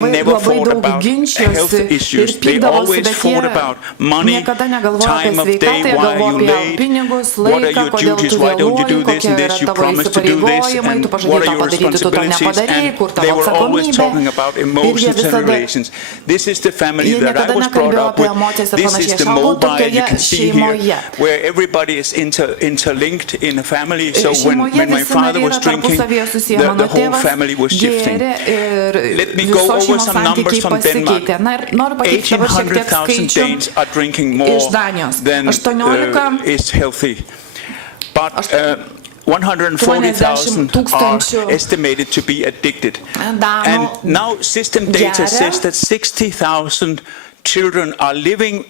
never thought about health issues. They always thought about money, time of day, why are you late, what are your duties, why don't you do this and this, you promised to do this, and what are your responsibilities, and they were always talking about emotions and relations. This is the family that I was brought up with. This is the mobile you can see here, where everybody is interlinked in a family. So when my father was drinking, the whole family was shifting. Let me go over some numbers from Denmark. 1,800,000 Danes are drinking more than is healthy. But 140,000 are estimated to be addicted. And now system data says that 60,000 children are living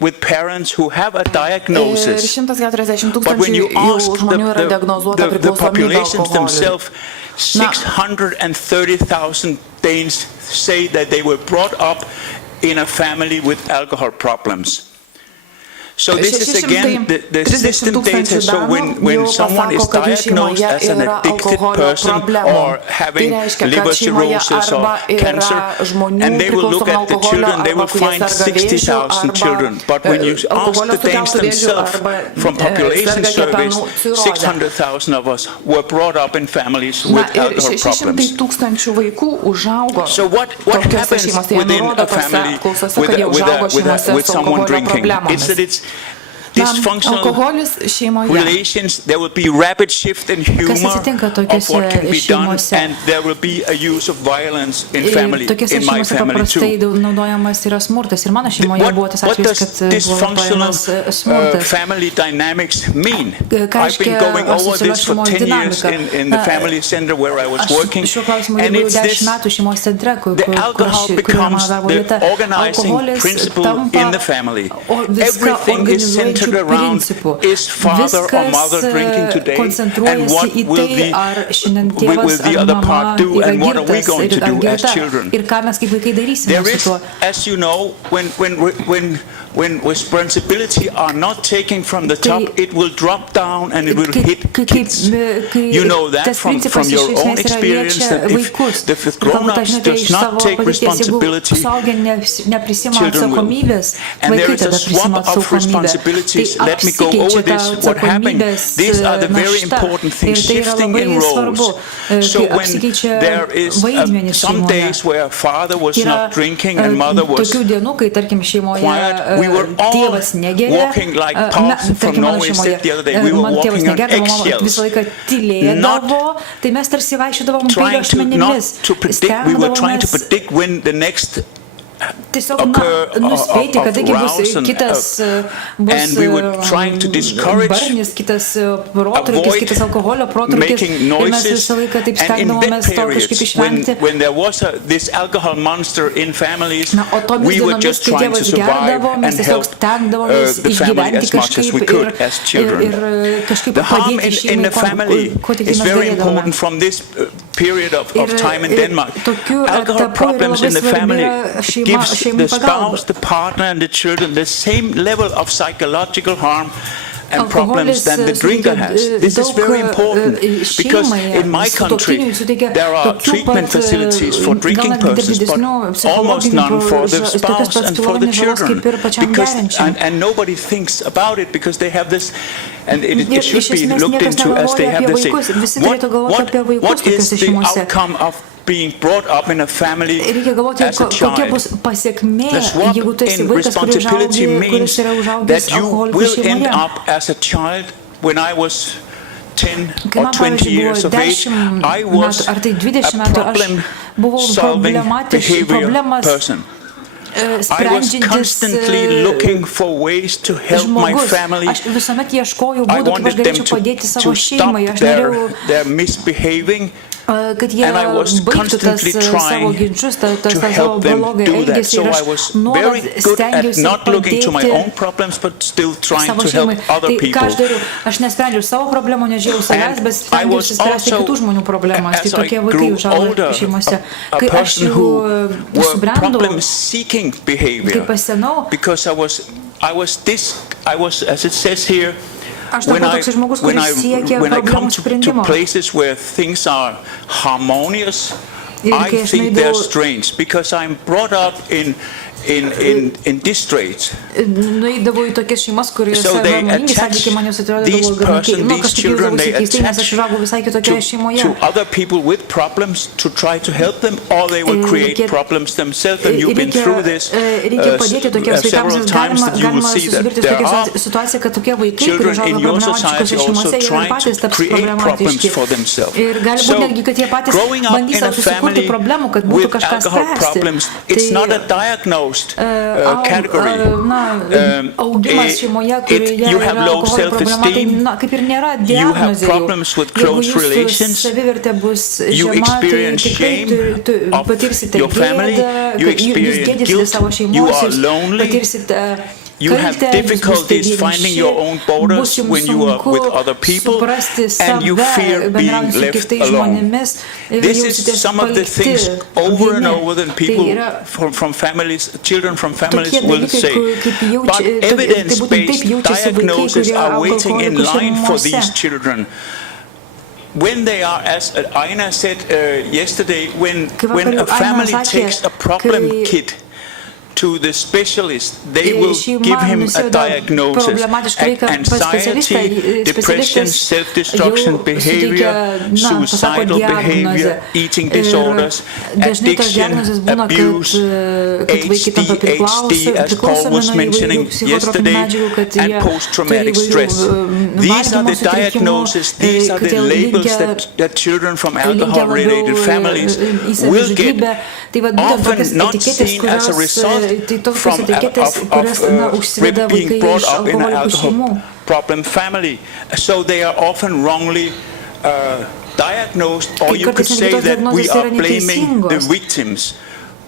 with parents who have a diagnosis. But when you ask the populations themselves, 630,000 Danes say that they were brought up in a family with alcohol problems. So this is again the system data. So when someone is diagnosed as an addicted person or having liver cirrhosis or cancer, and they will look at the children, they will find 60,000 children. But when you ask the Danes themselves from population surveys, 600,000 of us were brought up in families with alcohol problems. So what happens within a family with someone drinking? It's that it's dysfunctional relations, there will be rapid shift in humor of what can be done, and there will be a use of violence in family, in my family too. What does dysfunctional family dynamics mean? I've been going over this for 10 years in the family center where I was working, and it's this: the alcohol becomes the organizing principle in the family. Everything is centered around is father or mother drinking today, and what will the other part do, and what are we going to do as children? There is, as you know, when responsibility are not taken from the top, it will drop down and it will hit kids. You know that from your own experience, that if grown-ups does not take responsibility, children will. And there is a swap of responsibilities. Let me go over this, what happened. These are the very important things, shifting in roles. So when there is some days where father was not drinking and mother was quiet, we were all walking like Paul from Norway said the other day, we were walking on eggshells, not trying to predict, we were trying to predict when the next nuspėti, kada bus kitas and we were trying to discourage, avoid making noises, and in that period when there was this alcohol monster in families, we were just trying to survive and help the family as much as we could as children. The harm in the family is very important from this period of time in Denmark. Alcohol problems in the family gives the spouse, the partner, and the children the same level of psychological harm and problems than the drinker has. This is very important because in my country there are treatment facilities for drinking persons, but almost none for the spouse and for the children. And nobody thinks about it because they have this, and it should be looked into as they have this. What is the outcome of being brought up in a family as a child? The swap in responsibility means that you will end up as a child. When I was 10 or 20 years of age, I was a problem-solving behavior person. I was constantly looking for ways to help my family. I wanted them to stop their misbehaving, and I was constantly trying to help them do that. So I was very good at not looking to my own problems, but still trying to help other people. And I was also, as I grew older, a person who were problem-seeking behavior, because I was, as it says here, when I come to places where things are harmonious, I think they're strange because I'm brought up in districts. Nueidavau į tokias šeimas, kuriuose So they harmoningi attach santykiai man jos these atrodydavo gana these children, they keistai, nes aš attach užaugau visai kitokioje šeimoje. to other people with problems to try to help them, or they will create problems themselves. And you've been through this several times that you will see that there are children in your society also trying to create problems for themselves. So growing up in a family with alcohol problems, it's not a diagnosed category. You have low self-esteem, you have problems with close relations, you experience shame of your family, you experience guilt, you are lonely, you have difficulties finding your own borders when you are with other people, and you fear being left alone. This is some of the things over and over that people from families, children from families will say. But evidence-based diagnoses are waiting in line for these children. When they are, as Aina said yesterday, when a family takes a problem kid to the specialist, they will give him a diagnosis: anxiety, depression, self-destruction behavior, suicidal behavior, eating disorders, addiction, abuse, ADHD, as Paul was mentioning yesterday, and post-traumatic stress. These are the diagnoses, these are the labels that children from alcohol-related families will get, often not seen as a result from being brought up in an alcohol problem family. So they are often wrongly diagnosed, or you could say that we are blaming the victims,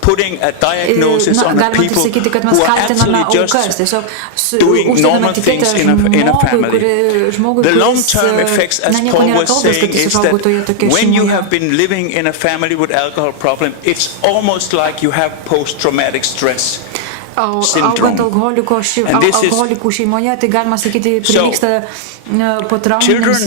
putting a diagnosis on the people who are actually just doing normal things in a family. The long-term effects, as Paul was saying, is that when you have been living in a family with alcohol problem, it's almost like you have post-traumatic stress syndrome. And this is, children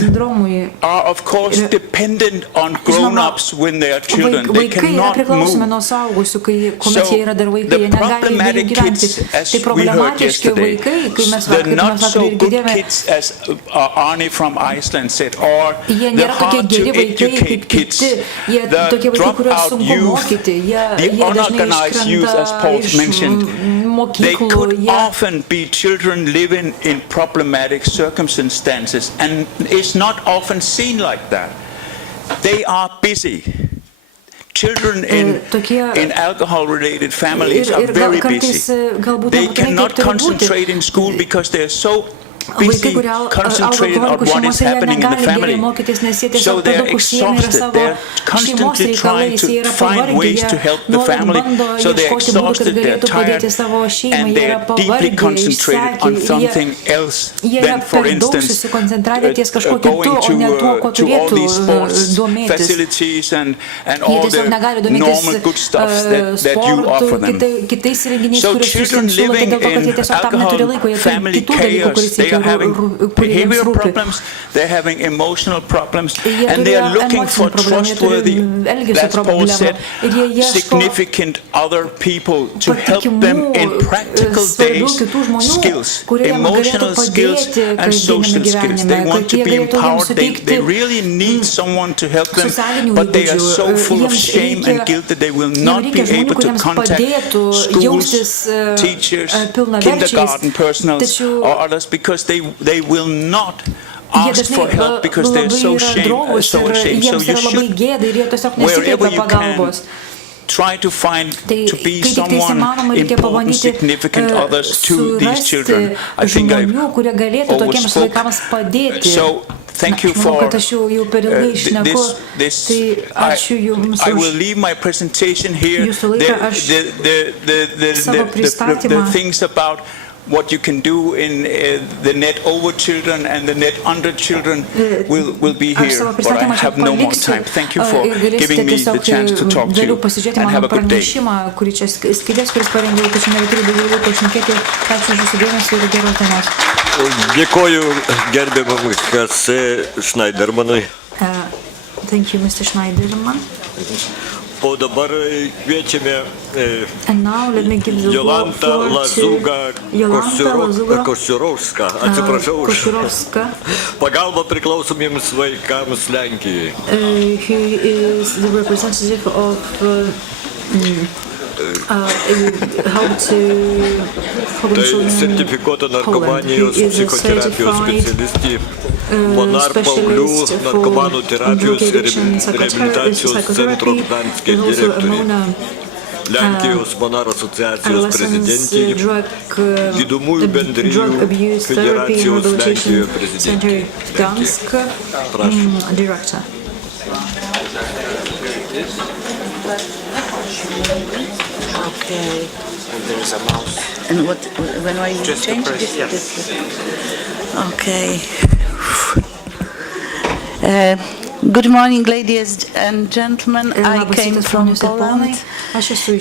are of course dependent on grown-ups when they are children. They cannot move. So the problematic kids, as we heard yesterday, the not so good kids, as Arnie from Iceland said, or the hard to educate kids, the dropout youth, the unorganized youth, as Paul mentioned, they could often be children living in problematic circumstances, and it's not often seen like that. They are busy. Children in alcohol-related families are very busy. They cannot concentrate in school because they are so busy concentrated on what is happening in the family. So they're exhausted. They're constantly trying to find ways to help the family. So they're exhausted, they're tired, and they're deeply concentrated on something else than, for instance, going to all these sports facilities and all the normal good stuff that you offer them. So children living in alcohol family chaos, they are having behavioral problems, they're having emotional problems, and they are looking for trustworthy, as Paul said, significant other people to help them in practical days skills, emotional skills and social skills. They want to be empowered. They really need someone to help them, but they are so full of shame and guilt that they will not be able to contact schools, teachers, kindergarten personnel, or others, because they will not ask for help because they're so ashamed. So you should, wherever you can, try to find to be someone important, significant others to these children. I think I overspoke. So thank you for this. I will leave my presentation here. The things about what you can do in the net over children and the net under children will be here, but I have no more time. Thank you for giving me the chance to talk to you, and have a good day. Dėkoju gerbiamam Hasse Schneidermanui. Thank you, Mr. Schneiderman. O dabar kviečiame And now let me give the Jolantą floor to Lazugą Jolanta Kościurovską, atsiprašau už Kościurovską. pagalbą priklausomiems vaikams Lenkijoje. He is the representative of how to Tai sertifikuota narkomanijos psichoterapijos specialistė, Monar paauglių narkomanų terapijos ir reabilitacijos centro Gdanske direktorė, Lenkijos Monar asociacijos prezidentė, gydomųjų bendrijų federacijos Lenkijoje prezidentė. Director. Okay. And there's a mouse. And when are you Just change press, this? yes. Okay. Good morning, ladies and gentlemen. I came from Poland,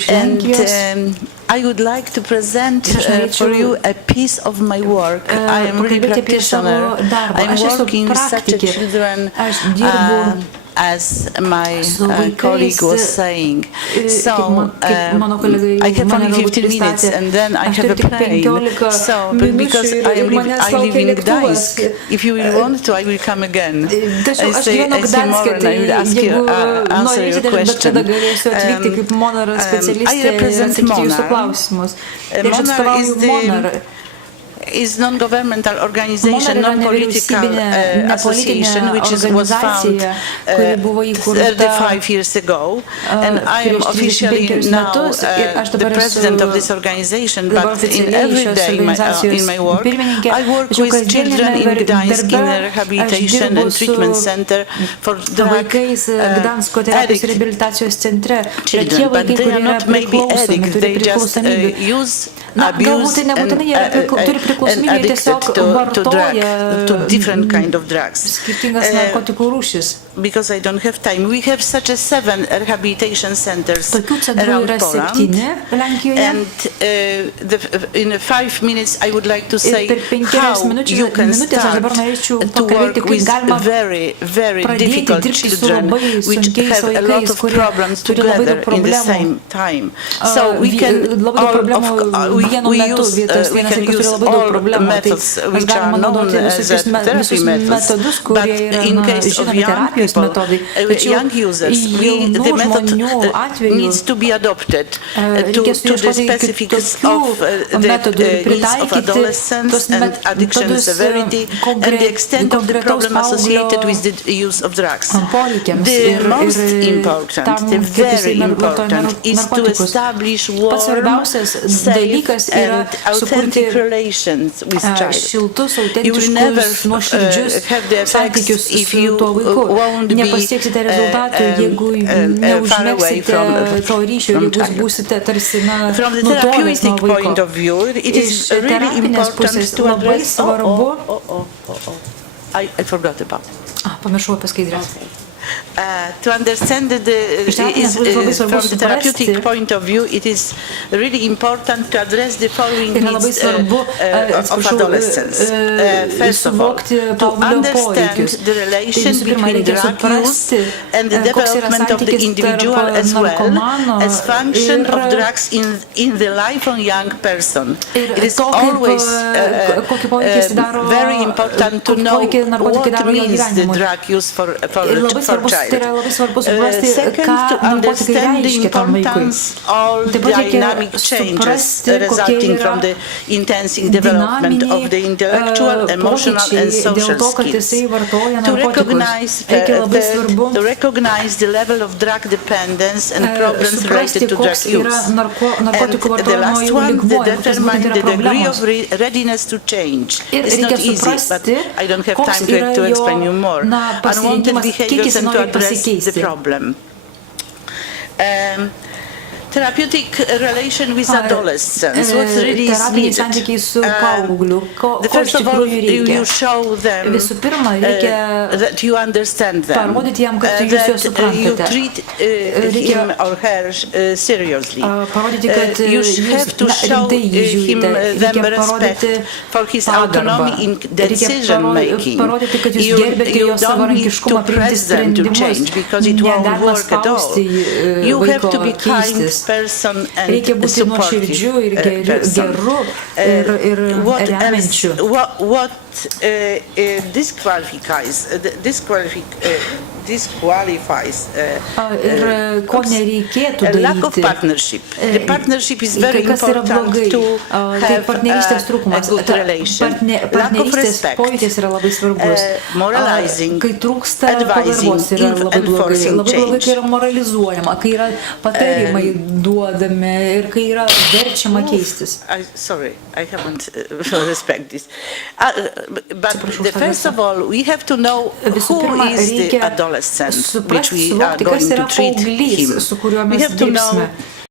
and I would like to present for you a piece of my work. I am really practitioner. I'm working with such children as my colleague was saying. So I have only 15 minutes and then I have a plane. So because I live in Gdańsk, if you will want to, I will come again. I say tomorrow and I will ask you, answer your question. I represent Monar. Monar is non-governmental organization, non-political association, which was founded 35 years ago, and I am officially now the president of this organization, but in every day in my work, I work with children in Gdańsk in a rehabilitation and treatment center for drug addict children, but they are not maybe addict, they just use, abuse and addicted to different kind of drugs. Because I don't have time, we have such a 7 rehabilitation centers around Poland, and in 5 minutes I would like to say how you can start to work with very, very difficult children which have a lot of problems together in the same time. So we can use all methods which are known as therapy methods, but in case of young people, young users, the method needs to be adopted to the specifics of the needs of adolescents and addiction severity and the extent of the problem associated with the use of drugs. The most important, the very important, is to establish warm, safe and authentic relations with child. You will never have the effects if you won't be far away from child. From the therapeutic point of view, it is really important to address... I forgot about. Pamiršau apie skaidrės. To understand from the therapeutic point of view, it is really important to address the following needs of adolescents. First of all, to understand the relation between drug use and the development of the individual as well as function of drugs in the life of a young person. It is always very important to know what means the drug use for child. Second, to understand the importance of dynamic changes resulting from the intensive development of the intellectual, emotional and social skills. To recognize the level of drug dependence and problems related to drug use. And the last one, to determine the degree of readiness to change. It's not easy, but I don't have time to explain you more. Unwanted behaviors and to address the problem. therapeutic relation with adolescents. What really is terapiniai santykiai su paaugliu. Ko iš tikrųjų reikia? You show them Visų pirma, reikia that you understand them, parodyti jam, kad jūs juos suprantate. you treat him or her seriously. Parodyti, kad You jūs have to show rimtai jį him žiūrite. them Reikia respect parodyti for his pagarbą. autonomy in decision making. Parodyti, kad jūs gerbėte jo savarankiškumą priimti sprendimus. Negalima spausti vaiko keistis. Reikia būti nuoširdžiu ir geru ir remiančiu. What disqualifies ir ko nereikėtų daryti. lack of partnership. The partnership is very Kas yra important blogai, to tai have partnerystės trūkumas. a good relation. Lack of Partnerystės respect, pojūtis yra labai svarbus. moralizing, Kai trūksta advising, pagarbos yra labai blogai. enforcing Labai blogai, change. kai yra moralizuojama, kai yra patarimai duodami ir kai yra verčiama keistis. Sorry, I haven't respect this. But first of all, we have to know who is the adolescent which we are going to treat him. We have to know